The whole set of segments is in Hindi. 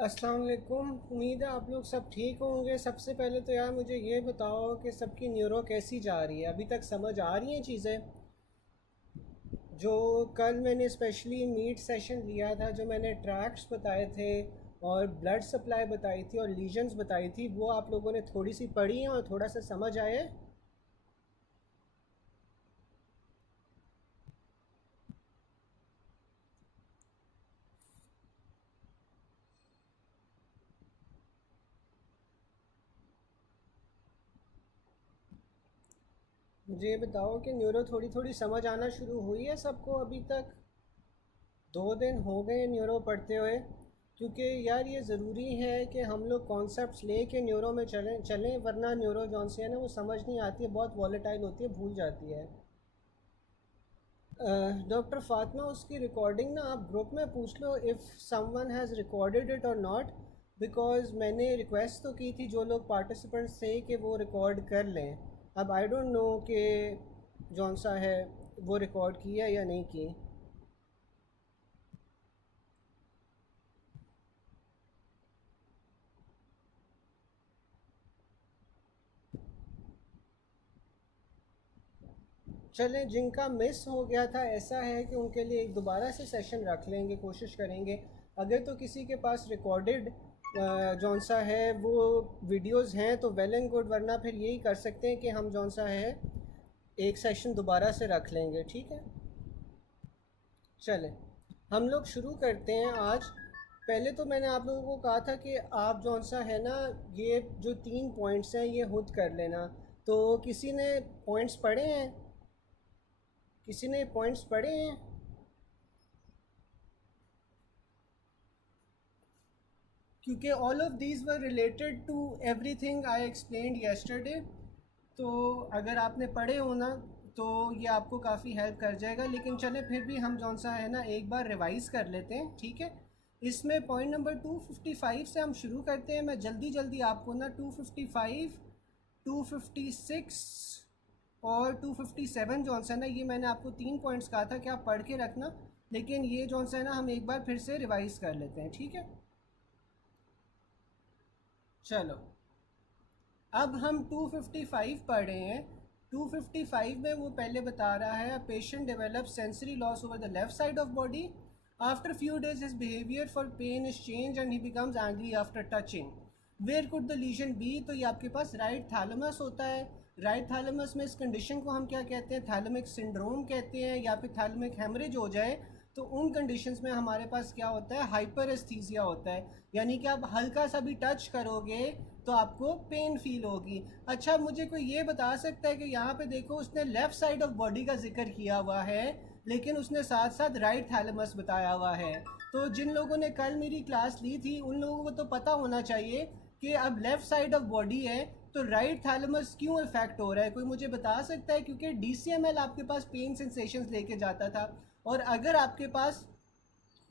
अस्सलाम वालेकुम। उम्मीद है आप लोग सब ठीक होंगे। सबसे पहले तो यार मुझे ये बताओ कि सबकी न्यूरो कैसी जा रही है, अभी तक समझ आ रही हैं चीज़ें? जो कल मैंने स्पेशली मीट सेशन लिया था, जो मैंने ट्रैक्स बताए थे और ब्लड सप्लाई बताई थी और लीजन्स बताई थी, वो आप लोगों ने थोड़ी सी पढ़ी हैं और थोड़ा सा समझ आया है? मुझे ये बताओ कि न्यूरो थोड़ी थोड़ी समझ आना शुरू हुई है सबको अभी तक? 2 दिन हो गए न्यूरो पढ़ते हुए। क्योंकि यार ये ज़रूरी है कि हम लोग कॉन्सेप्ट्स ले के न्यूरो में चलें चलें, वरना न्यूरो जौन सी है ना वो समझ नहीं आती है, बहुत वॉलेटाइल होती है, भूल जाती है। डॉक्टर फातिमा, उसकी रिकॉर्डिंग ना आप ग्रुप में पूछ लो if someone has recorded it और नॉट। बिकॉज़ मैंने रिक्वेस्ट तो की थी जो लोग पार्टिसिपेंट्स थे कि वो रिकॉर्ड कर लें। अब आई डोंट नो कि जौन सा है वो रिकॉर्ड किया या नहीं की। चलें, जिनका मिस हो गया था ऐसा है कि उनके लिए एक दोबारा से सेशन रख लेंगे, कोशिश करेंगे। अगर तो किसी के पास रिकॉर्डेड जौन सा है वो वीडियोस हैं तो वेल एंड गुड, वरना फिर यही कर सकते हैं कि हम जौन सा है एक सेशन दोबारा से रख लेंगे, ठीक है? चलें, हम लोग शुरू करते हैं आज। पहले तो मैंने आप लोगों को कहा था कि आप जौन सा है ना, ये जो 3 पॉइंट्स हैं ये खुद कर लेना। तो किसी ने पॉइंट्स पढ़े हैं? किसी ने पॉइंट्स पढ़े हैं? क्योंकि all of these were related to everything I explained yesterday. तो अगर आपने पढ़े हो ना तो ये आपको काफ़ी हेल्प कर जाएगा। लेकिन चले फिर भी हम जौन सा है ना एक बार रिवाइज कर लेते हैं, ठीक है? इसमें पॉइंट नंबर 255 से हम शुरू करते हैं। मैं जल्दी जल्दी आपको ना 255, 256 और 257 जौन सा है ना, ये मैंने आपको 3 पॉइंट्स कहा था कि आप पढ़ के रखना। लेकिन ये जौन सा है ना हम एक बार फिर से रिवाइज कर लेते हैं, ठीक है? चलो, अब हम 255 पढ़ रहे हैं। 255 में वो पहले बता रहा है patient develop sensory loss over the left side of body. After few days his behaviour for pain is change and he becomes angry after touching. Where could the lesion be? तो ये आपके पास राइट थैलेमस होता है। राइट थैलेमस में इस कंडीशन को हम क्या कहते हैं? थैलेमिक सिंड्रोम कहते हैं, या फिर थैलेमिक हेमरेज हो जाए तो उन कंडीशंस में हमारे पास क्या होता है? हाइपर एस्थीसिया होता है। यानी कि आप हल्का सा भी टच करोगे तो आपको पेन फील होगी। अच्छा, मुझे कोई ये बता सकता है कि यहाँ पे देखो उसने लेफ्ट साइड ऑफ बॉडी का जिक्र किया हुआ है, लेकिन उसने साथ साथ राइट थैलेमस बताया हुआ है। तो जिन लोगों ने कल मेरी क्लास ली थी उन लोगों को तो पता होना चाहिए कि अब लेफ्ट साइड ऑफ बॉडी है तो राइट थैलेमस क्यों इफेक्ट हो रहा है? कोई मुझे बता सकता है? क्योंकि डीसीएमएल आपके पास पेन सेंसेशंस लेके जाता था, और अगर आपके पास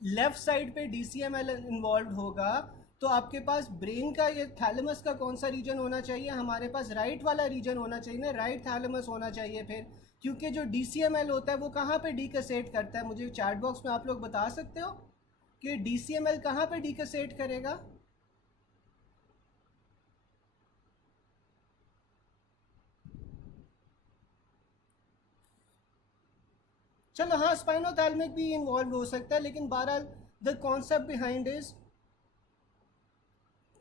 लेफ्ट साइड पे डीसीएमएल इन्वॉल्व होगा तो आपके पास ब्रेन का, ये थैलेमस का कौन सा रीजन होना चाहिए? हमारे पास राइट वाला रीजन होना चाहिए ना, राइट थैलेमस होना चाहिए फिर। क्योंकि जो डीसीएमएल होता है वो कहाँ पे डीकसेट करता है? मुझे चैट बॉक्स में आप लोग बता सकते हो कि डीसीएमएल कहाँ पे डीकसेट करेगा? चलो हाँ, स्पाइनोथैलेमिक भी इन्वॉल्व हो सकता है, लेकिन बहरहाल the concept behind is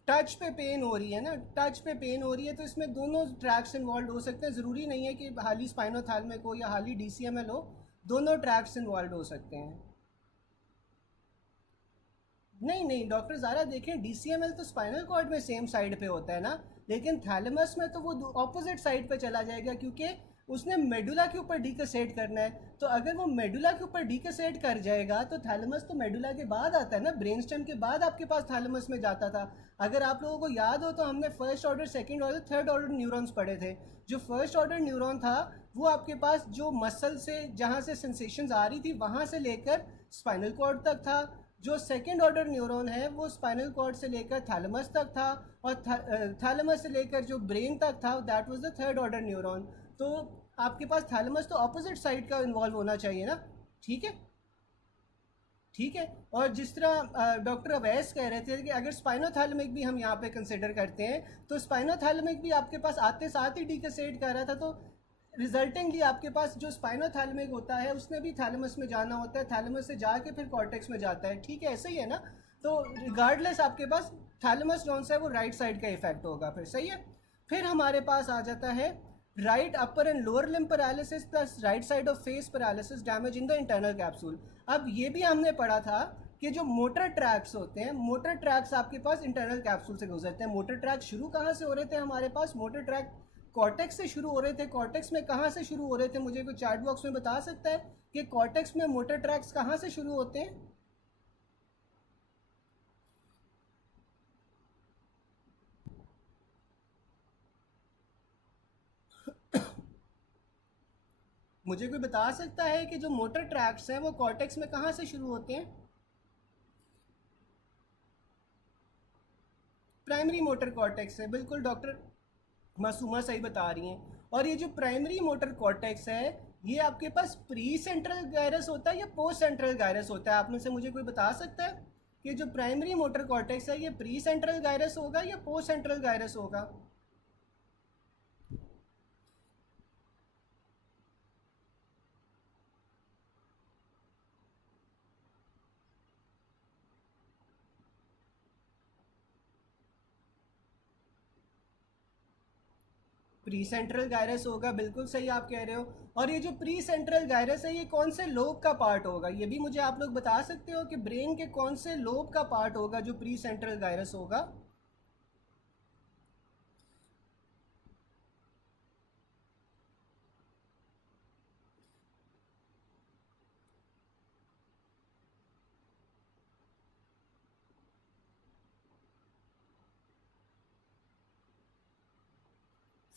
touch पे पेन हो रही है ना, टच पे पेन हो रही है तो इसमें दोनों ट्रैक्स इन्वॉल्व हो सकते हैं। ज़रूरी नहीं है कि हाली स्पाइनोथैलेमिक हो या हाली डीसीएमएल हो, दोनों ट्रैक्स इन्वॉल्व हो सकते हैं। नहीं नहीं डॉक्टर ज़ारा, देखें डीसीएमएल तो स्पाइनल कॉर्ड में सेम साइड पे होता है ना, लेकिन थैलेमस में तो वो ऑपोजिट साइड पे चला जाएगा, क्योंकि उसने मेडुला के ऊपर डीकसेट करना है। तो अगर वो मेडुला के ऊपर डीकसेट कर जाएगा तो थैलेमस तो मेडुला के बाद आता है ना, ब्रेन स्टेम के बाद आपके पास थैलेमस में जाता था। अगर आप लोगों को याद हो तो हमने first order, second order, third order neurons पढ़े थे। जो फर्स्ट ऑर्डर न्यूरॉन था वो आपके पास जो मसल से जहाँ से सेंसेशंस आ रही थी वहाँ से लेकर स्पाइनल कॉर्ड तक था। जो सेकेंड ऑर्डर न्यूरॉन है वो स्पाइनल कॉर्ड से लेकर थैलेमस तक था, और थैलेमस से लेकर जो ब्रेन तक था that was the third order neuron. तो आपके पास थैलेमस तो ऑपोजिट साइड का इन्वॉल्व होना चाहिए ना, ठीक है? ठीक है। और जिस तरह डॉक्टर अवैस कह रहे थे कि अगर स्पाइनोथैलेमिक भी हम यहाँ पे कंसिडर करते हैं तो स्पाइनोथैलेमिक भी आपके पास आते साथ ही डिकसेट कर रहा था, तो रिजल्टिंगली आपके पास जो स्पाइनोथैलेमिक होता है उसने भी थैलेमस में जाना होता है, थैलेमस से जाके फिर कॉर्टेक्स में जाता है। ठीक है, ऐसा ही है ना। तो रिगार्डलेस आपके पास थैलेमस जौन सा है वो राइट साइड का इफेक्ट होगा फिर, सही है। फिर हमारे पास आ जाता है right upper and lower limb paralysis plus right side of face paralysis damage in the internal capsule. अब ये भी हमने पढ़ा था कि जो मोटर ट्रैक्स होते हैं, मोटर ट्रैक्स आपके पास इंटरनल कैप्सूल से गुजरते हैं। मोटर ट्रैक शुरू कहाँ से हो रहे थे हमारे पास? मोटर ट्रैक कॉर्टेक्स से शुरू हो रहे थे। कॉर्टेक्स में कहाँ से शुरू हो रहे थे? मुझे कोई चैट बॉक्स में बता सकता है कि कॉर्टेक्स में मोटर ट्रैक्स कहाँ से शुरू होते हैं? मुझे कोई बता सकता है कि जो मोटर ट्रैक्स हैं वो कॉर्टेक्स में कहाँ से शुरू होते हैं? प्राइमरी मोटर कॉर्टेक्स है, बिल्कुल डॉक्टर मासूमा सही बता रही हैं। और ये जो प्राइमरी मोटर कॉर्टेक्स है ये आपके पास प्री सेंट्रल गायरस होता है या पोस्ट सेंट्रल गायरस होता है? आप में से मुझे कोई बता सकता है कि जो प्राइमरी मोटर कॉर्टेक्स है ये प्री सेंट्रल गायरस होगा या पोस्ट सेंट्रल गायरस होगा? प्री सेंट्रल गायरस होगा, बिल्कुल सही आप कह रहे हो। और ये जो प्री सेंट्रल गायरस है ये कौन से लोब का पार्ट होगा? ये भी मुझे आप लोग बता सकते हो कि ब्रेन के कौन से लोब का पार्ट होगा जो प्री सेंट्रल गायरस होगा?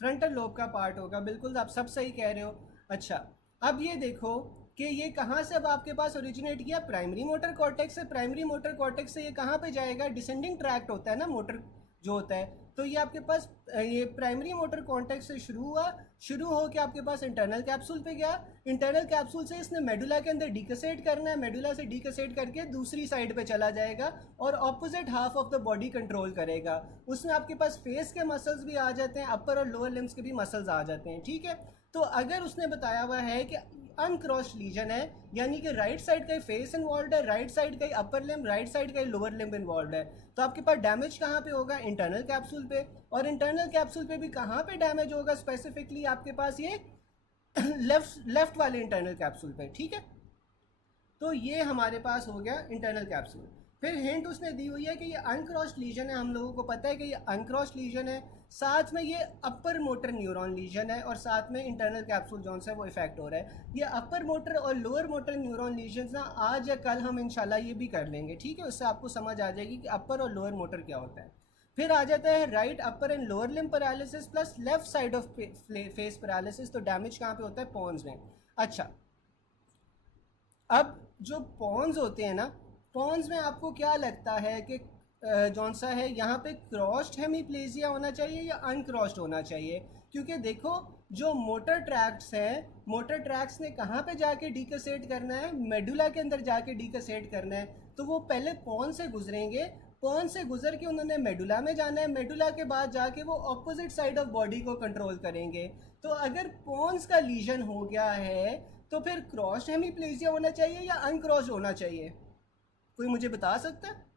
फ्रंटल लोब का पार्ट होगा, बिल्कुल आप सब सही कह रहे हो। अच्छा, अब ये देखो कि ये कहाँ से अब आपके पास ओरिजिनेट किया? प्राइमरी मोटर कॉर्टेक्स से। प्राइमरी मोटर कॉर्टेक्स से ये कहाँ पे जाएगा? डिसेंडिंग ट्रैक्ट होता है ना मोटर जो होता है, तो ये आपके पास ये प्राइमरी मोटर कॉर्टेक्स से शुरू हुआ, शुरू हो के आपके पास इंटरनल कैप्सूल पे गया। इंटरनल कैप्सूल से इसने मेडुला के अंदर डिकसेट करना है, मेडुला से डिकसेट करके दूसरी साइड पे चला जाएगा और opposite half of the body control करेगा। उसमें आपके पास फेस के मसल्स भी आ जाते हैं, अपर और लोअर लिम्स के भी मसल्स आ जाते हैं। ठीक है, तो अगर उसने बताया हुआ है कि अनक्रॉस्ड लीजन है, यानी कि राइट साइड का ही फेस इन्वॉल्व है, राइट साइड का ही अपर लिम्ब, राइट साइड का ही लोअर लिम्ब इन्वॉल्व है, तो आपके पास डैमेज कहाँ पे होगा? इंटरनल कैप्सूल पे। और इंटरनल कैप्सूल पे भी कहाँ पे डैमेज होगा स्पेसिफिकली? आपके पास ये लेफ्ट वाले इंटरनल कैप्सूल पे। ठीक है, तो ये हमारे पास हो गया इंटरनल कैप्सूल। फिर हिंट उसने दी हुई है कि ये अनक्रॉस्ड लीजन है, हम लोगों को पता है कि ये अनक्रॉस्ड लीजन है, साथ में ये अपर मोटर न्यूरॉन लीजन है और साथ में इंटरनल कैप्सूल जोन से वो इफेक्ट हो रहा है। ये अपर मोटर और लोअर मोटर न्यूरॉन लीजन ना आज या कल हम इंशाल्लाह ये भी कर लेंगे। ठीक है, उससे आपको समझ आ जाएगी कि अपर और लोअर मोटर क्या होता है। फिर आ जाता है right upper and lower limb paralysis plus left side of face paralysis. तो डैमेज कहाँ पे होता है? पॉन्स में। अच्छा, अब जो पॉन्स होते हैं ना, पॉन्स में आपको क्या लगता है कि जौन सा है यहाँ पे क्रॉस्ड हेमीप्लेजिया होना चाहिए या अनक्रॉस्ड होना चाहिए? क्योंकि देखो जो मोटर ट्रैक्ट्स हैं, मोटर ट्रैक्ट्स ने कहाँ पे जाके डिकसेट करना है? मेडुला के अंदर जाके डिकसेट करना है, तो वो पहले पॉन से गुजरेंगे, पॉन से गुजर के उन्होंने मेडुला में जाना है, मेडुला के बाद जाके वो ऑपोजिट साइड ऑफ बॉडी को कंट्रोल करेंगे। तो अगर पॉन्स का लीजन हो गया है तो फिर क्रॉस्ड हेमीप्लेजिया होना चाहिए या अनक्रॉस्ड होना चाहिए? कोई मुझे बता सकता है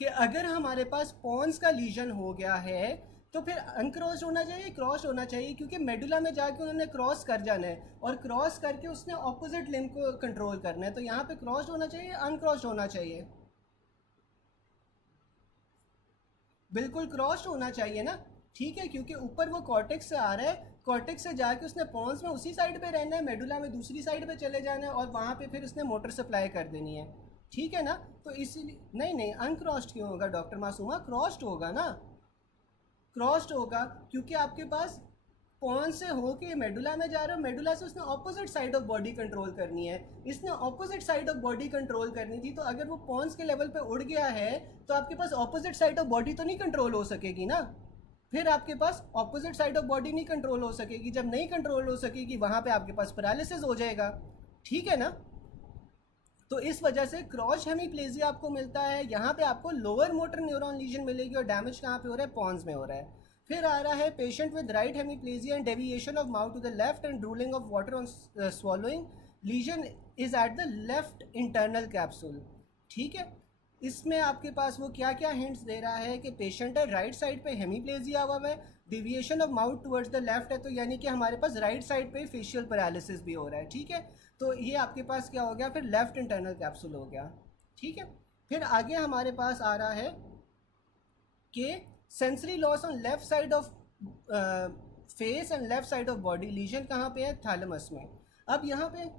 कि अगर हमारे पास पॉन्स का लीजन हो गया है तो फिर अनक्रॉस्ड होना चाहिए, क्रॉस होना चाहिए? क्योंकि मेडुला में जाके उन्होंने क्रॉस कर जाना है और क्रॉस करके उसने ऑपोजिट लिम्ब को कंट्रोल करना है, तो यहाँ पे क्रॉस्ड होना चाहिए, अनक्रॉस्ड होना चाहिए? बिल्कुल क्रॉस्ड होना चाहिए ना। ठीक है, क्योंकि ऊपर वो कॉर्टेक्स से आ रहा है, कॉर्टेक्स से जाके उसने पॉन्स में उसी साइड पे रहना है, मेडुला में दूसरी साइड पे चले जाना है और वहाँ पे फिर उसने मोटर सप्लाई कर देनी है। ठीक है ना, तो इसीलिए नहीं नहीं अनक्रॉस्ड क्यों होगा डॉक्टर मासूमा? क्रॉस्ड होगा ना, क्रॉस्ड होगा क्योंकि आपके पास पॉन से होके मेडुला में जा रहा है, मेडुला से उसने opposite side of body control करनी है, इसने opposite side of body control करनी थी। तो अगर वो पॉन्स के लेवल पे उड़ गया है तो आपके पास ऑपोजिट साइड ऑफ बॉडी तो नहीं कंट्रोल हो सकेगी ना, फिर आपके पास ऑपोजिट साइड ऑफ बॉडी नहीं कंट्रोल हो सकेगी। जब नहीं कंट्रोल हो सकेगी वहाँ पे आपके पास पैरालिसिस हो जाएगा। ठीक है ना, तो इस वजह से क्रॉस हेमीप्लेजिया आपको मिलता है। यहाँ पे आपको लोअर मोटर न्यूरॉन लीजन मिलेगी और डैमेज कहाँ पे हो रहा है, पॉन्स में हो रहा है। फिर आ रहा है patient with right hemiplegia and deviation of mouth to the left and drooling of water on swallowing, lesion is at the left internal capsule. ठीक है, इसमें आपके पास वो क्या क्या हिंट्स दे रहा है कि पेशेंट है राइट साइड पे हेमीप्लेजिया हुआ है, deviation of mouth towards the left है, तो यानी कि हमारे पास राइट साइड पे फेशियल पैरालिसिस भी हो रहा है। ठीक है, तो ये आपके पास क्या हो गया, फिर लेफ्ट इंटरनल कैप्सूल हो गया। ठीक है, फिर आगे हमारे पास आ रहा है कि sensory loss on left side of face and left side of body, lesion कहाँ पे है, थैलेमस में। अब यहाँ पे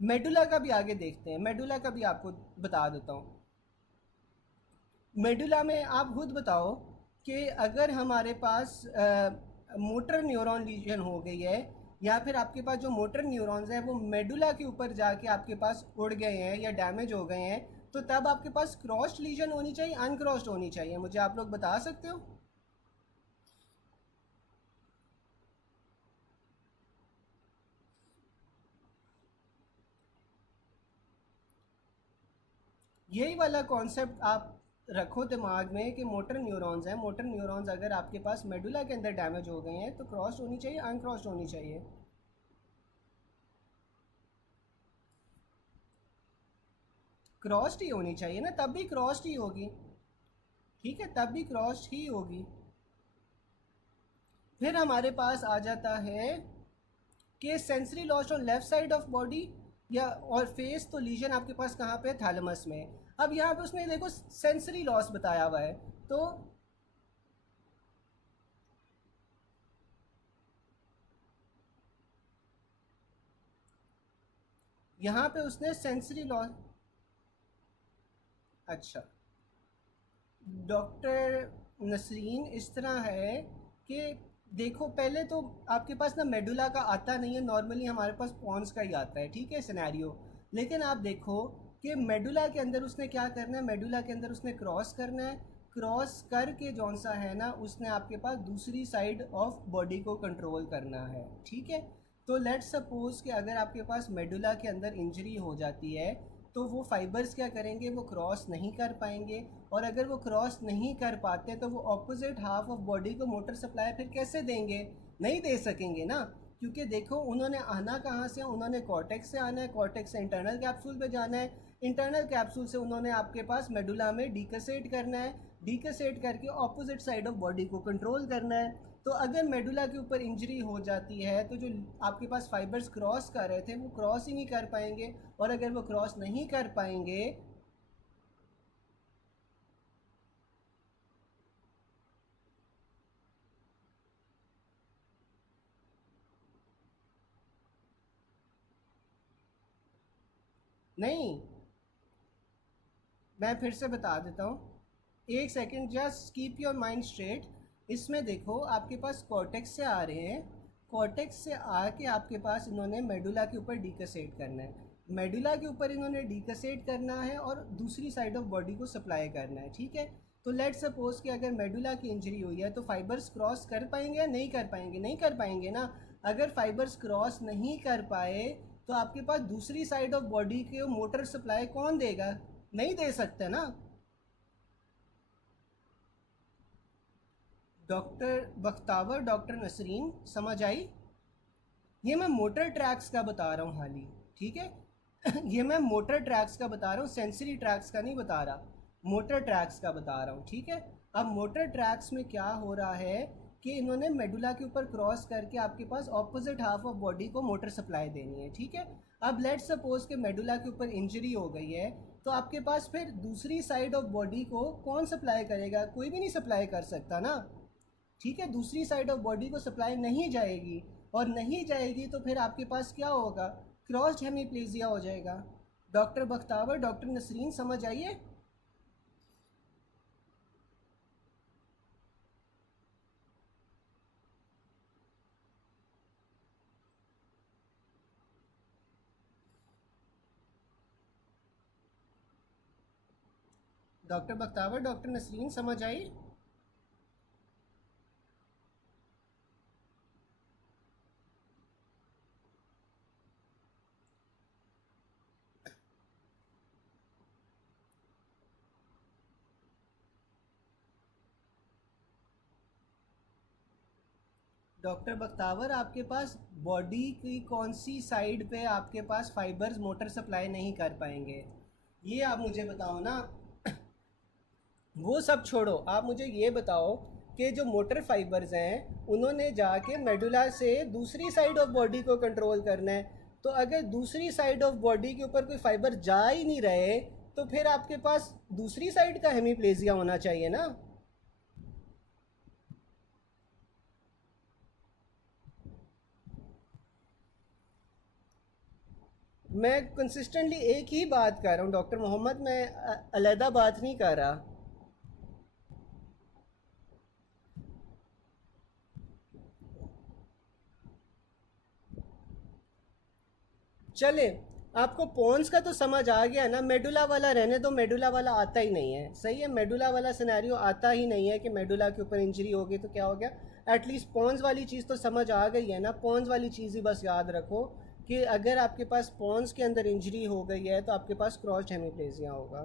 मेडुला का भी आगे देखते हैं, मेडुला का भी आपको बता देता हूँ। मेडुला में आप खुद बताओ कि अगर हमारे पास मोटर न्यूरॉन लीजन हो गई है, या फिर आपके पास जो मोटर न्यूरॉन्स हैं वो मेडुला के ऊपर जाके आपके पास उड़ गए हैं या डैमेज हो गए हैं, तो तब आपके पास क्रॉस्ड लीजन होनी चाहिए, अनक्रॉस्ड होनी चाहिए, मुझे आप लोग बता सकते हो? यही वाला कॉन्सेप्ट आप रखो दिमाग में कि मोटर न्यूरॉन्स हैं, मोटर न्यूरॉन्स अगर आपके पास मेडुला के अंदर डैमेज हो गए हैं तो क्रॉस्ड होनी चाहिए, अनक्रॉस्ड होनी चाहिए? क्रॉस्ड ही होनी चाहिए ना, तब भी क्रॉस्ड ही होगी। ठीक है, तब भी क्रॉस्ड ही होगी। फिर हमारे पास आ जाता है कि sensory loss on left side of body या और फेस, तो लीजन आपके पास कहाँ पे है, थैलेमस में। अब यहाँ पे उसने देखो सेंसरी लॉस बताया हुआ है, तो यहाँ पे उसने सेंसरी लॉस, अच्छा डॉक्टर नसरीन इस तरह है कि देखो पहले तो आपके पास ना मेडुला का आता नहीं है, नॉर्मली हमारे पास पॉन्स का ही आता है। ठीक है, सिनेरियो। लेकिन आप देखो कि मेडुला के अंदर उसने क्या करना है, मेडुला के अंदर उसने क्रॉस करना है, क्रॉस करके जौन सा है ना उसने आपके पास दूसरी साइड ऑफ बॉडी को कंट्रोल करना है। ठीक है, तो लेट्स सपोज कि अगर आपके पास मेडुला के अंदर इंजरी हो जाती है तो वो फाइबर्स क्या करेंगे, वो क्रॉस नहीं कर पाएंगे, और अगर वो क्रॉस नहीं कर पाते तो वो ऑपोजिट हाफ ऑफ बॉडी को मोटर सप्लाई फिर कैसे देंगे, नहीं दे सकेंगे ना। क्योंकि देखो उन्होंने आना कहाँ से, उन्होंने कॉर्टेक्स से आना है, कॉर्टेक्स से इंटरनल कैप्सूल पे जाना है, इंटरनल कैप्सूल से उन्होंने आपके पास मेडुला में डीकसेट करना है, डीकसेट करके ऑपोजिट साइड ऑफ बॉडी को कंट्रोल करना है। तो अगर मेडुला के ऊपर इंजरी हो जाती है तो जो आपके पास फाइबर्स क्रॉस कर रहे थे वो क्रॉस ही नहीं कर पाएंगे, और अगर वो क्रॉस नहीं कर पाएंगे, नहीं मैं फिर से बता देता हूँ, एक second, just keep your mind straight. इसमें देखो आपके पास कॉर्टेक्स से आ रहे हैं, कॉर्टेक्स से आके आपके पास इन्होंने मेडुला के ऊपर डीकसेट करना है, मेडुला के ऊपर इन्होंने डीकसेट करना है और दूसरी साइड ऑफ बॉडी को सप्लाई करना है। ठीक है, तो लेट सपोज कि अगर मेडुला की इंजरी हुई है तो फाइबर्स क्रॉस कर पाएंगे या नहीं कर पाएंगे, नहीं कर पाएंगे ना। अगर फाइबर्स क्रॉस नहीं कर पाए तो आपके पास दूसरी साइड ऑफ बॉडी के मोटर सप्लाई कौन देगा, नहीं दे सकते ना। डॉक्टर बख्तावर, डॉक्टर नसरीन, समझ आई? ये मैं मोटर ट्रैक्स का बता रहा हूँ हाली। ठीक है ये मैं मोटर ट्रैक्स का बता रहा हूँ, सेंसरी ट्रैक्स का नहीं बता रहा, मोटर ट्रैक्स का बता रहा हूँ। ठीक है, अब मोटर ट्रैक्स में क्या हो रहा है कि इन्होंने मेडुला के ऊपर क्रॉस करके आपके पास ऑपोजिट हाफ ऑफ बॉडी को मोटर सप्लाई देनी है। ठीक है, अब लेट सपोज कि मेडुला के ऊपर इंजरी हो गई है तो आपके पास फिर दूसरी साइड ऑफ बॉडी को कौन सप्लाई करेगा, कोई भी नहीं सप्लाई कर सकता ना। ठीक है, दूसरी साइड ऑफ बॉडी को सप्लाई नहीं जाएगी, और नहीं जाएगी तो फिर आपके पास क्या होगा, क्रॉस्ड हेमीप्लेजिया हो जाएगा। डॉक्टर बख्तावर, डॉक्टर नसरीन, समझ आइए? डॉक्टर बख्तावर, डॉक्टर नसरीन, समझ आई? डॉक्टर बख्तावर, आपके पास बॉडी की कौन सी साइड पे आपके पास फाइबर्स मोटर सप्लाई नहीं कर पाएंगे, ये आप मुझे बताओ ना। वो सब छोड़ो, आप मुझे ये बताओ कि जो मोटर फाइबर्स हैं उन्होंने जाके मेडुला से दूसरी साइड ऑफ बॉडी को कंट्रोल करना है। तो अगर दूसरी साइड ऑफ बॉडी के ऊपर कोई फाइबर जा ही नहीं रहे तो फिर आपके पास दूसरी साइड का हेमीप्लेजिया होना चाहिए ना। मैं कंसिस्टेंटली एक ही बात कर रहा हूँ डॉक्टर मोहम्मद, मैं अलहदा बात नहीं कर रहा। चले, आपको पोन्स का तो समझ आ गया ना, मेडुला वाला रहने दो, मेडुला वाला आता ही नहीं है। सही है, मेडुला वाला सिनेरियो आता ही नहीं है कि मेडुला के ऊपर इंजरी होगी तो क्या हो गया। एटलीस्ट पोन्स वाली चीज़ तो समझ आ गई है ना। पोन्स वाली चीज़ ही बस याद रखो कि अगर आपके पास पोन्स के अंदर इंजरी हो गई है तो आपके पास क्रॉस्ड हेमीप्लेजिया होगा।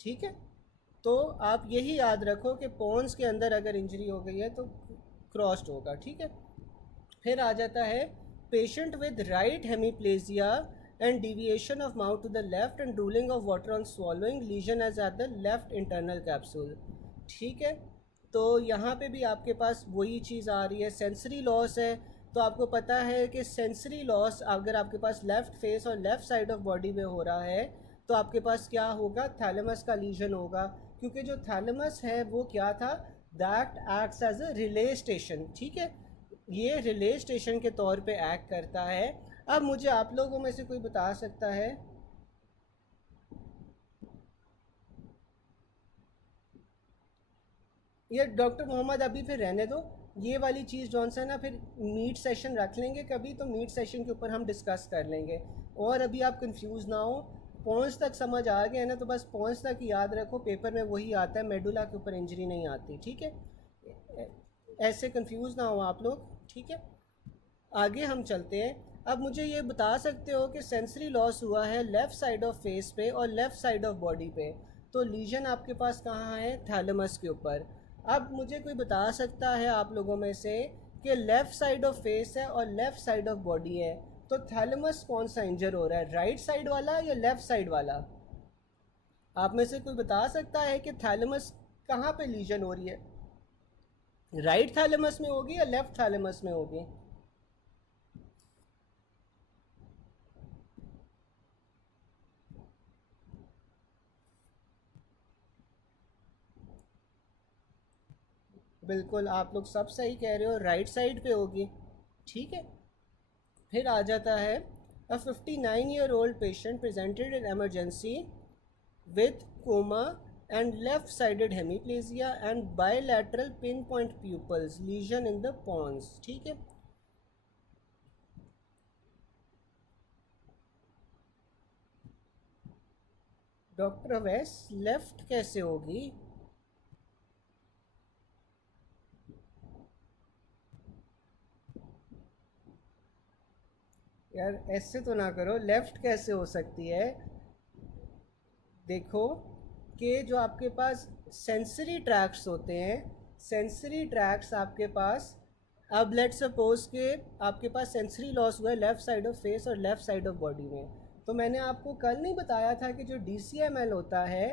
ठीक है, तो आप यही याद रखो कि पोन्स के अंदर अगर इंजरी हो गई है तो क्रॉस्ड होगा। ठीक है, फिर आ जाता है patient with right hemiplegia and deviation of mouth to the left and drooling of water on swallowing, lesion as at the left internal capsule. ठीक है, तो यहाँ पे भी आपके पास वही चीज़ आ रही है, सेंसरी लॉस है। तो आपको पता है कि सेंसरी लॉस अगर आपके पास लेफ़्ट फेस और लेफ़्ट साइड ऑफ बॉडी में हो रहा है तो आपके पास क्या होगा, थैलेमस का लीजन होगा। क्योंकि जो थैलेमस है वो क्या था, that acts as a relay station. ठीक है, ये रिले स्टेशन के तौर पे एक्ट करता है। अब मुझे आप लोगों में से कोई बता सकता है, ये डॉक्टर मोहम्मद अभी फिर रहने दो, ये वाली चीज़ जॉनसन ना फिर मीट सेशन रख लेंगे कभी, तो मीट सेशन के ऊपर हम डिस्कस कर लेंगे। और अभी आप कंफ्यूज ना हो, पॉइंट्स तक समझ आ गया ना, तो बस पॉइंट्स तक याद रखो, पेपर में वही आता है, मेडुला के ऊपर इंजरी नहीं आती। ठीक है, ऐसे कंफ्यूज ना हो आप लोग। ठीक है, आगे हम चलते हैं। अब मुझे ये बता सकते हो कि सेंसरी लॉस हुआ है लेफ़्ट साइड ऑफ फेस पे और लेफ़्ट साइड ऑफ बॉडी पे, तो लीजन आपके पास कहाँ है, थैलेमस के ऊपर। अब मुझे कोई बता सकता है आप लोगों में से कि लेफ़्ट साइड ऑफ फेस है और लेफ़्ट साइड ऑफ बॉडी है, तो थैलेमस कौन सा इंजर हो रहा है, राइट साइड वाला या लेफ़्ट साइड वाला? आप में से कोई बता सकता है कि थैलेमस कहाँ पे लीजन हो रही है, राइट थैलेमस में होगी या लेफ़्ट थैलेमस में होगी? बिल्कुल, आप लोग सब सही कह रहे हो, राइट साइड पे होगी। ठीक है, फिर आ जाता है a 59-year-old patient presented in emergency with coma and left sided hemiplegia and bilateral pin point pupils, lesion in the pons. ठीक है, डॉक्टर अवैस लेफ्ट कैसे होगी? यार ऐसे तो ना करो, लेफ़्ट कैसे हो सकती है? देखो कि जो आपके पास सेंसरी ट्रैक्ट्स होते हैं, सेंसरी ट्रैक्ट्स आपके पास, अब लेट सपोज के आपके पास सेंसरी लॉस हुआ है लेफ़्ट साइड ऑफ फेस और लेफ़्ट साइड ऑफ बॉडी में, तो मैंने आपको कल नहीं बताया था कि जो DCML होता है,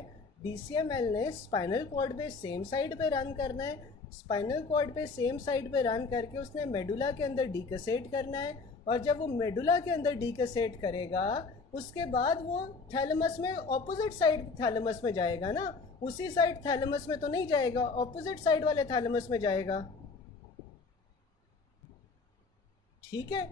DCML ने स्पाइनल कॉर्ड पे सेम साइड पे रन करना है, स्पाइनल कॉर्ड पे सेम साइड पे रन करके उसने मेडुला के अंदर डीकसेट करना है, और जब वो मेडुला के अंदर डीकसेट करेगा उसके बाद वो थैलेमस में ऑपोजिट साइड थैलेमस में जाएगा ना, उसी साइड थैलेमस में तो नहीं जाएगा, ऑपोजिट साइड वाले थैलेमस में जाएगा। ठीक है,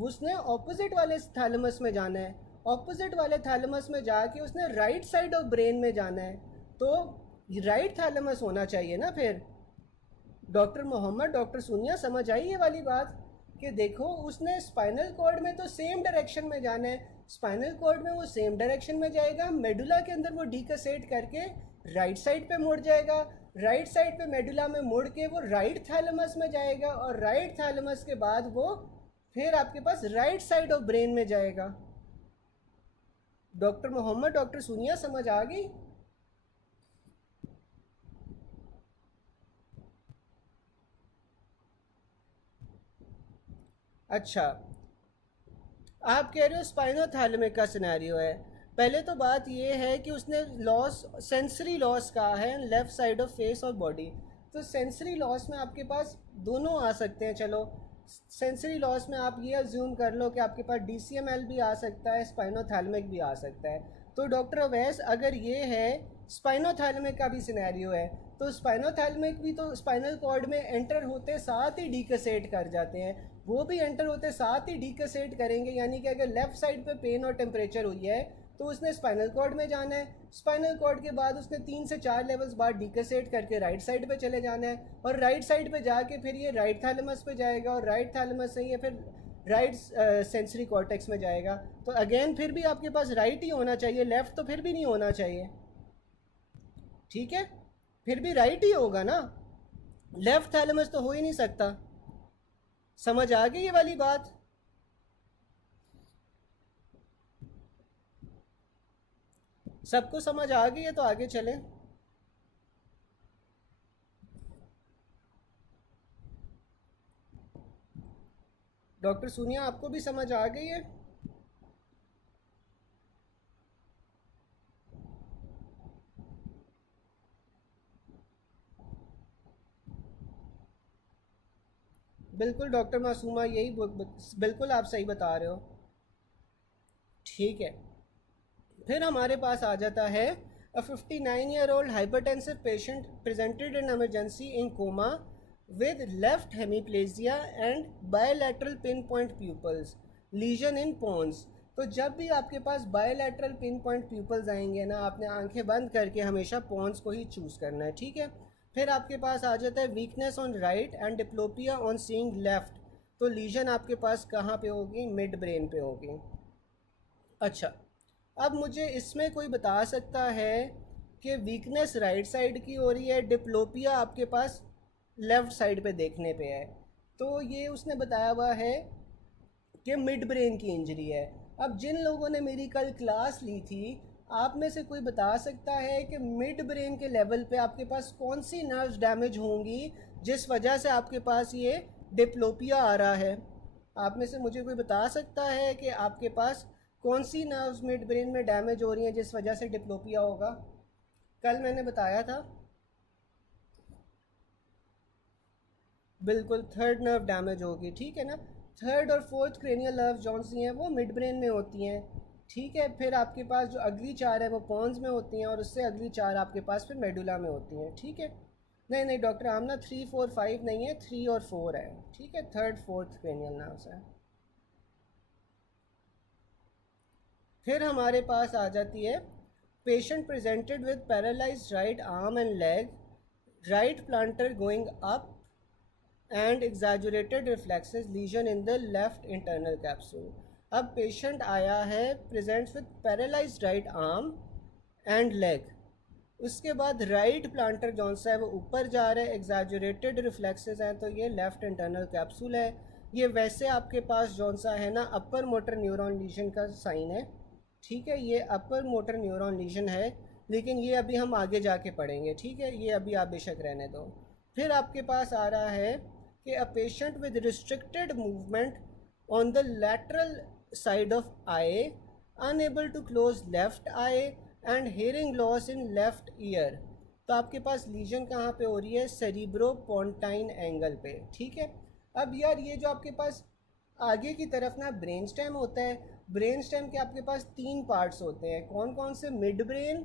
उसने ऑपोजिट वाले थैलेमस में जाना है, ऑपोजिट वाले थैलेमस में जाके उसने राइट साइड ऑफ ब्रेन में जाना है, तो राइट थैलेमस होना चाहिए ना फिर। डॉक्टर मोहम्मद, डॉक्टर सुनिया, समझ आई ये वाली बात कि देखो उसने स्पाइनल कॉर्ड में तो सेम डायरेक्शन में जाना है, स्पाइनल कॉर्ड में वो सेम डायरेक्शन में जाएगा, मेडुला के अंदर वो डीकसेट करके राइट साइड पे मुड़ जाएगा, राइट साइड पे मेडुला में मुड़ के वो राइट थैलेमस में जाएगा, और राइट थैलेमस के बाद वो फिर आपके पास राइट साइड ऑफ ब्रेन में जाएगा। डॉक्टर मोहम्मद, डॉक्टर सुनिया, समझ आ गई? अच्छा, आप कह रहे हो स्पाइनोथैलेमिक का सिनेरियो है। पहले तो बात ये है कि उसने लॉस, सेंसरी लॉस कहा है लेफ्ट साइड ऑफ फेस और बॉडी। तो सेंसरी लॉस में आपके पास दोनों आ सकते हैं। चलो, सेंसरी लॉस में आप ये अज्यूम कर लो कि आपके पास DCML भी आ सकता है, स्पाइनोथैलेमिक भी आ सकता है। तो डॉक्टर अवैस, अगर ये है स्पाइनोथैलेमिक का भी सिनेरियो है, तो स्पाइनोथैलेमिक भी तो स्पाइनल कॉर्ड में एंटर होते साथ ही डीकसेट कर जाते हैं, वो भी एंटर होते साथ ही डीकसेट करेंगे। यानी कि अगर लेफ्ट साइड पे पेन और टेम्परेचर हुई है तो उसने स्पाइनल कॉर्ड में जाना है, स्पाइनल कॉर्ड के बाद उसने 3 से 4 लेवल्स बाद डीकसेट करके राइट साइड पे चले जाना है, और राइट साइड पे जाके फिर ये राइट थैलेमस पे जाएगा, और राइट थैलेमस से ये फिर राइट सेंसरी कॉर्टेक्स में जाएगा। तो अगेन फिर भी आपके पास राइट ही होना चाहिए, लेफ्ट तो फिर भी नहीं होना चाहिए। ठीक है, फिर भी राइट ही होगा ना, लेफ्ट थैलेमस तो हो ही नहीं सकता। समझ आ गई ये वाली बात? सबको समझ आ गई है तो आगे चलें। डॉक्टर सोनिया, आपको भी समझ आ गई है? बिल्कुल डॉक्टर मासूमा, यही बिल्कुल आप सही बता रहे हो। ठीक है, फिर हमारे पास आ जाता है a 59-year-old hypertensive patient presented in emergency in coma with left hemiplegia and bilateral pinpoint pupils, lesion in pons। तो जब भी आपके पास बायलैटरल पिन पॉइंट प्यूपल्स आएंगे ना, आपने आंखें बंद करके हमेशा पॉन्स को ही चूज़ करना है। ठीक है, फिर आपके पास आ जाता है weakness on right and diplopia on seeing left. तो लीजन आपके पास कहाँ पे होगी? मिड ब्रेन पे होगी। अच्छा, अब मुझे इसमें कोई बता सकता है कि वीकनेस राइट साइड की हो रही है, डिप्लोपिया आपके पास लेफ़्ट साइड पे देखने पे है, तो ये उसने बताया हुआ है कि मिड ब्रेन की इंजरी है। अब जिन लोगों ने मेरी कल क्लास ली थी, आप में से कोई बता सकता है कि मिड ब्रेन के लेवल पे आपके पास कौन सी नर्व्स डैमेज होंगी जिस वजह से आपके पास ये डिप्लोपिया आ रहा है? आप में से मुझे कोई बता सकता है कि आपके पास कौन सी नर्व्स मिड ब्रेन में डैमेज हो रही हैं जिस वजह से डिप्लोपिया होगा? कल मैंने बताया था, बिल्कुल थर्ड नर्व डैमेज होगी। ठीक है ना, थर्ड और फोर्थ क्रेनियल नर्व जौन सी हैं वो मिड ब्रेन में होती हैं। ठीक है, फिर आपके पास जो अगली चार है वो पॉन्स में होती हैं, और उससे अगली चार आपके पास फिर मेडुला में होती हैं। ठीक है, नहीं नहीं डॉक्टर आमना, 3 4 5 नहीं है, 3 और 4 है। ठीक है, थर्ड फोर्थ क्रेनियल नर्व्स है। फिर हमारे पास आ जाती है patient presented with paralyse right arm and leg, right plantar going up and exaggerated reflexes, lesion in the left internal capsule. अब पेशेंट आया है presents with paralyse right arm and leg, उसके बाद राइट प्लांटर जौन सा है वो ऊपर जा रहा है, एग्जैजुरेटेड रिफ्लेक्सेस हैं, तो ये लेफ्ट इंटरनल कैप्सूल है। ये वैसे आपके पास जौन सा है ना अपर मोटर न्यूरॉन लीजन का साइन है। ठीक है, ये अपर मोटर न्यूरॉन लीजन है, लेकिन ये अभी हम आगे जाके पढ़ेंगे। ठीक है, ये अभी आप बेशक रहने दो। फिर आपके पास आ रहा है कि a patient with restricted movement on the lateral side of eye, unable to close left eye and hearing loss in left ear. तो आपके पास लीजन कहाँ पे हो रही है? सेरिब्रो पोंटाइन एंगल पे। ठीक है, अब यार ये जो आपके पास आगे की तरफ ना ब्रेन स्टेम होता है, ब्रेन स्टेम के आपके पास 3 पार्ट्स होते हैं। कौन कौन से? मिड ब्रेन,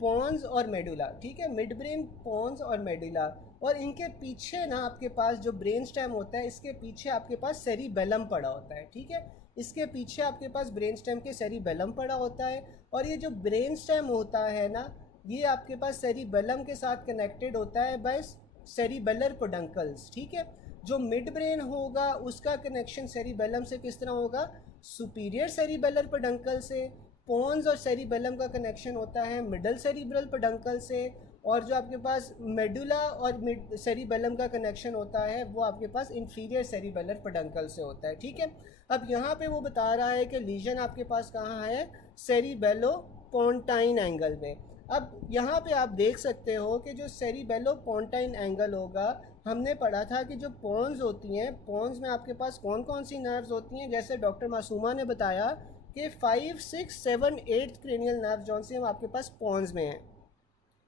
पॉन्स और मेडुला। ठीक है, मिड ब्रेन, पॉन्स और मेडुला, और इनके पीछे ना आपके पास जो ब्रेन स्टेम होता है, इसके पीछे आपके पास सेरिबेलम पड़ा होता है। ठीक है, इसके पीछे आपके पास ब्रेन स्टेम के सेरिबेलम पड़ा होता है, और ये जो ब्रेन स्टेम होता है ना, ये आपके पास सेरिबेलम के साथ कनेक्टेड होता है बाय सेरिबेलर पोडंकल्स। ठीक है, जो मिड ब्रेन होगा उसका कनेक्शन सेरिबेलम से किस तरह होगा? सुपीरियर सेरिबेलर पेडंकल से। पोन्स और सेरिबेलम का कनेक्शन होता है मिडल सेरिब्रल पेडंकल से, और जो आपके पास मेडुला और सेरिबेलम का कनेक्शन होता है वो आपके पास इंफीरियर सेरिबेलर पेडंकल से होता है। ठीक है, अब यहाँ पे वो बता रहा है कि लीजन आपके पास कहाँ है? सेरिबेलो पोंटाइन एंगल में। अब यहाँ पे आप देख सकते हो कि जो सेरिबेलो-पोंटाइन एंगल होगा, हमने पढ़ा था कि जो पॉन्स होती हैं, पॉन्स में आपके पास कौन कौन सी नर्व्स होती हैं, जैसे डॉक्टर मासूमा ने बताया कि 5, 6, 7, 8 क्रेनियल नर्व जौन से हम आपके पास पॉन्स में हैं,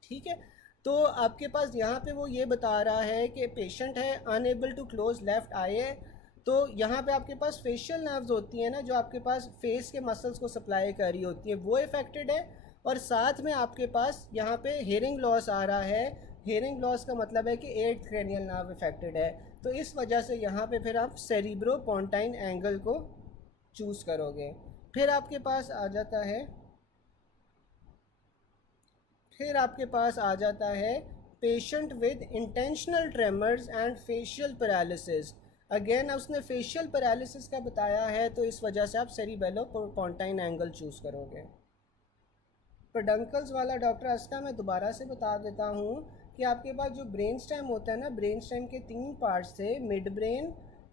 ठीक है। तो आपके पास यहाँ पे वो ये बता रहा है कि पेशेंट है अनएबल टू क्लोज लेफ्ट आई है, तो यहाँ पे आपके पास फेशियल नर्व्स होती हैं ना, जो आपके पास फेस के मसल्स को सप्लाई कर रही होती है, वो इफेक्टेड है। और साथ में आपके पास यहाँ पे हेयरिंग लॉस आ रहा है। हेयरिंग लॉस का मतलब है कि 8th क्रेनियल नर्व इफेक्टेड है। तो इस वजह से यहाँ पे फिर आप सेरिब्रो पोंटाइन एंगल को चूज़ करोगे। फिर आपके पास आ जाता है patient with intentional tremors and facial paralysis. Again उसने फेशियल पैरालिसिस का बताया है, तो इस वजह से आप सेरिबेलो पोंटाइन एंगल चूज़ करोगे। पेडंकल्स वाला डॉक्टर अस्का मैं दोबारा से बता देता हूँ कि आपके पास जो ब्रेन स्टेम होता है ना, ब्रेन स्टेम के 3 पार्ट्स थे, मिड ब्रेन,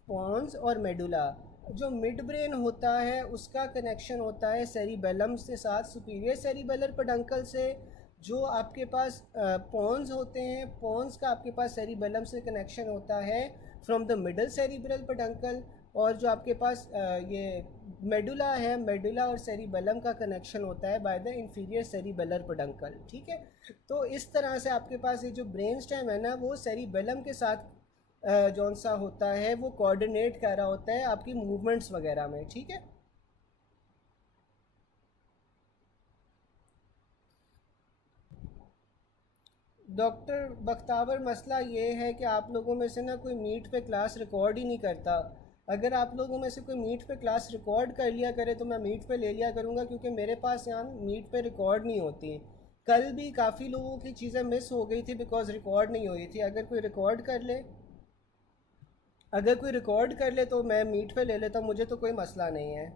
पॉन्स और मेडुला। जो मिड ब्रेन होता है उसका कनेक्शन होता है सेरिबेलम के साथ, सुपीरियर सेरिबेलर पेडंकल से। जो आपके पास पॉन्स होते हैं, पॉन्स का आपके पास सेरिबेलम से कनेक्शन होता है from the middle cerebral peduncle. और जो आपके पास ये मेडुला है, मेडुला और सेरिबेलम का कनेक्शन होता है by the inferior cerebellar peduncle, ठीक है। तो इस तरह से आपके पास ये जो ब्रेन स्टेम है ना, वो सेरिबेलम के साथ जौन सा होता है वो कोऑर्डिनेट कर रहा होता है आपकी मूवमेंट्स वगैरह में, ठीक है। डॉक्टर बख्तावर, मसला ये है कि आप लोगों में से ना कोई मीट पे क्लास रिकॉर्ड ही नहीं करता। अगर आप लोगों में से कोई मीट पे क्लास रिकॉर्ड कर लिया करे तो मैं मीट पे ले लिया करूँगा, क्योंकि मेरे पास यहाँ मीट पे रिकॉर्ड नहीं होती। कल भी काफ़ी लोगों की चीज़ें मिस हो गई थी बिकॉज रिकॉर्ड नहीं हुई थी। अगर कोई रिकॉर्ड कर ले तो मैं मीट पे ले लेता हूँ, मुझे तो कोई मसला नहीं है।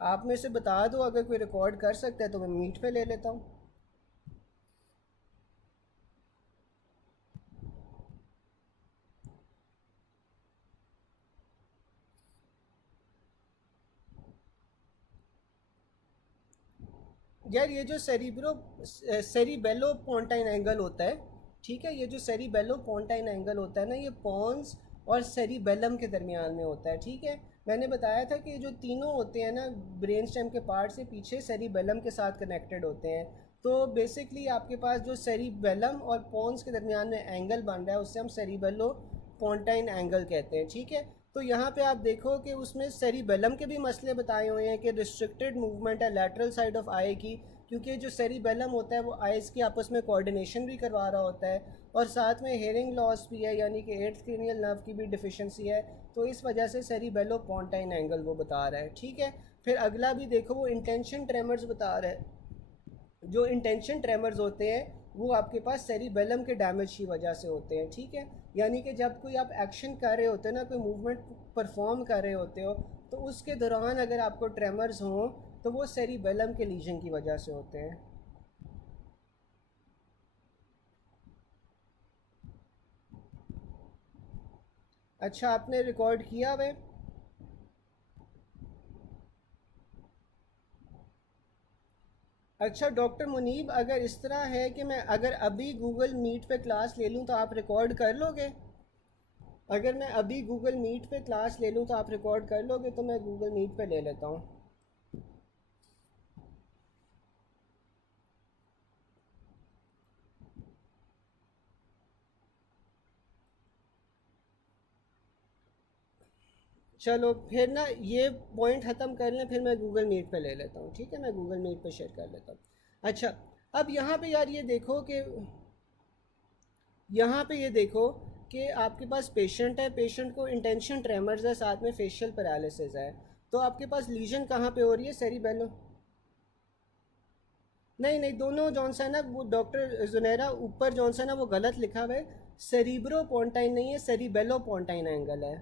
आप में से बता दो अगर कोई रिकॉर्ड कर सकता है तो मैं मीट पे ले लेता हूँ। यार ये जो सेरिबेलो पोंटाइन एंगल होता है, ठीक है, ये जो सेरिबेलो पोंटाइन एंगल होता है ना, ये पॉन्स और सेरिबेलम के दरमियान में होता है, ठीक है। मैंने बताया था कि जो तीनों होते हैं ना ब्रेन स्टेम के पार्ट से पीछे सेरिबेलम के साथ कनेक्टेड होते हैं। तो बेसिकली आपके पास जो सेरिबेलम और पॉन्स के दरमियान में एंगल बन रहा है उससे हम सेरिबेलो पोंटाइन एंगल कहते हैं, ठीक है। तो यहाँ पे आप देखो कि उसमें सेरिबेलम के भी मसले बताए हुए हैं कि रिस्ट्रिक्टेड मूवमेंट है लैटरल साइड ऑफ आई की, क्योंकि जो सेरिबेलम होता है वो आइज़ की आपस में कोऑर्डिनेशन भी करवा रहा होता है, और साथ में हेयरिंग लॉस भी है, यानी कि 8th क्रेनियल नर्व की भी डिफिशिएंसी है। तो इस वजह से सेरिबेलो पोंटाइन एंगल वो बता रहा है, ठीक है। फिर अगला भी देखो, वो इंटेंशन ट्रेमर्स बता रहा है। जो इंटेंशन ट्रेमर्स होते हैं वो आपके पास सेरिबेलम के डैमेज की वजह से होते हैं, ठीक है। यानी कि जब कोई आप एक्शन कर रहे होते हैं ना, कोई मूवमेंट परफॉर्म कर रहे होते हो, तो उसके दौरान अगर आपको ट्रेमर्स हों तो वो सेरिबेलम के लीजन की वजह से होते हैं। अच्छा, आपने रिकॉर्ड किया हुआ है? अच्छा डॉक्टर मुनीब, अगर इस तरह है कि मैं अगर अभी गूगल मीट पे क्लास ले लूँ तो आप रिकॉर्ड कर लोगे? अगर मैं अभी गूगल मीट पे क्लास ले लूँ तो आप रिकॉर्ड कर लोगे? तो मैं गूगल मीट पे ले लेता हूँ। चलो फिर ना ये पॉइंट ख़त्म कर लें, फिर मैं गूगल मीट पे ले लेता हूँ, ठीक है। मैं गूगल मीट पे शेयर कर लेता हूँ। अच्छा, अब यहाँ पे यार ये देखो कि यहाँ पे ये देखो कि आपके पास पेशेंट है, पेशेंट को इंटेंशन ट्रेमर्स है, साथ में फेशियल पैरालिसिस है। तो आपके पास लीजन कहाँ पे हो रही है? सेरिबेलो। नहीं नहीं, दोनों जौन सा है ना वो डॉक्टर जुनेरा ऊपर जौन सा है ना वो गलत लिखा हुआ है। सेरिब्रो पोंटाइन नहीं है, सेरिबेलो पोंटाइन एंगल है,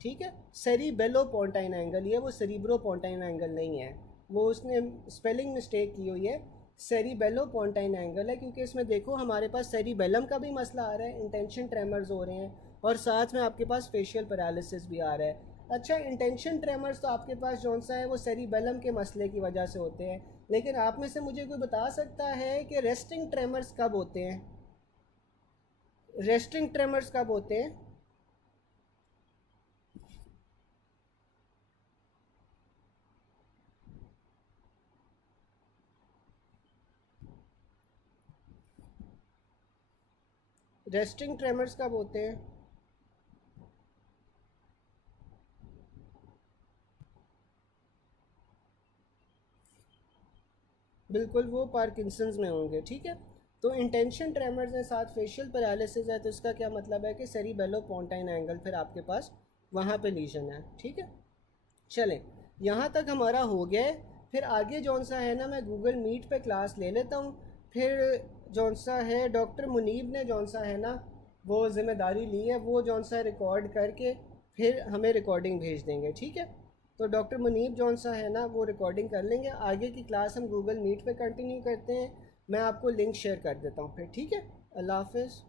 ठीक है। सेरिबेलो पोंटाइन एंगल ये, वो सेरिब्रो पोंटाइन एंगल नहीं है। वो उसने स्पेलिंग मिस्टेक की हुई है। सेरिबेलो पोंटाइन एंगल है, क्योंकि इसमें देखो हमारे पास सेरिबेलम का भी मसला आ रहा है, इंटेंशन ट्रेमर्स हो रहे हैं, और साथ में आपके पास फेशियल पैरालिसिस भी आ रहा है। अच्छा, इंटेंशन ट्रेमर्स तो आपके पास जौन सा है वो सेरिबेलम के मसले की वजह से होते हैं, लेकिन आप में से मुझे कोई बता सकता है कि रेस्टिंग ट्रेमर्स कब होते हैं? रेस्टिंग ट्रेमर्स कब होते हैं? रेस्टिंग ट्रेमर्स कब होते हैं? बिल्कुल, वो पार्किंसंस में होंगे। ठीक है, तो इंटेंशन ट्रेमर्स हैं, साथ फेशियल पैरालिसिस है, तो इसका क्या मतलब है कि सेरिबेलो-पोंटाइन एंगल फिर आपके पास वहाँ पे लीजन है। ठीक है, चलें, यहाँ तक हमारा हो गया है। फिर आगे जौन सा है ना, मैं गूगल मीट पे क्लास ले लेता हूँ। फिर जौन सा है डॉक्टर मुनीब ने जौन सा है ना वो ज़िम्मेदारी ली है, वो जौन सा रिकॉर्ड करके फिर हमें रिकॉर्डिंग भेज देंगे। ठीक है, तो डॉक्टर मुनीब जौन सा है ना वो रिकॉर्डिंग कर लेंगे। आगे की क्लास हम गूगल मीट पे कंटिन्यू करते हैं। मैं आपको लिंक शेयर कर देता हूँ फिर। ठीक है, अल्लाह हाफ़िज़।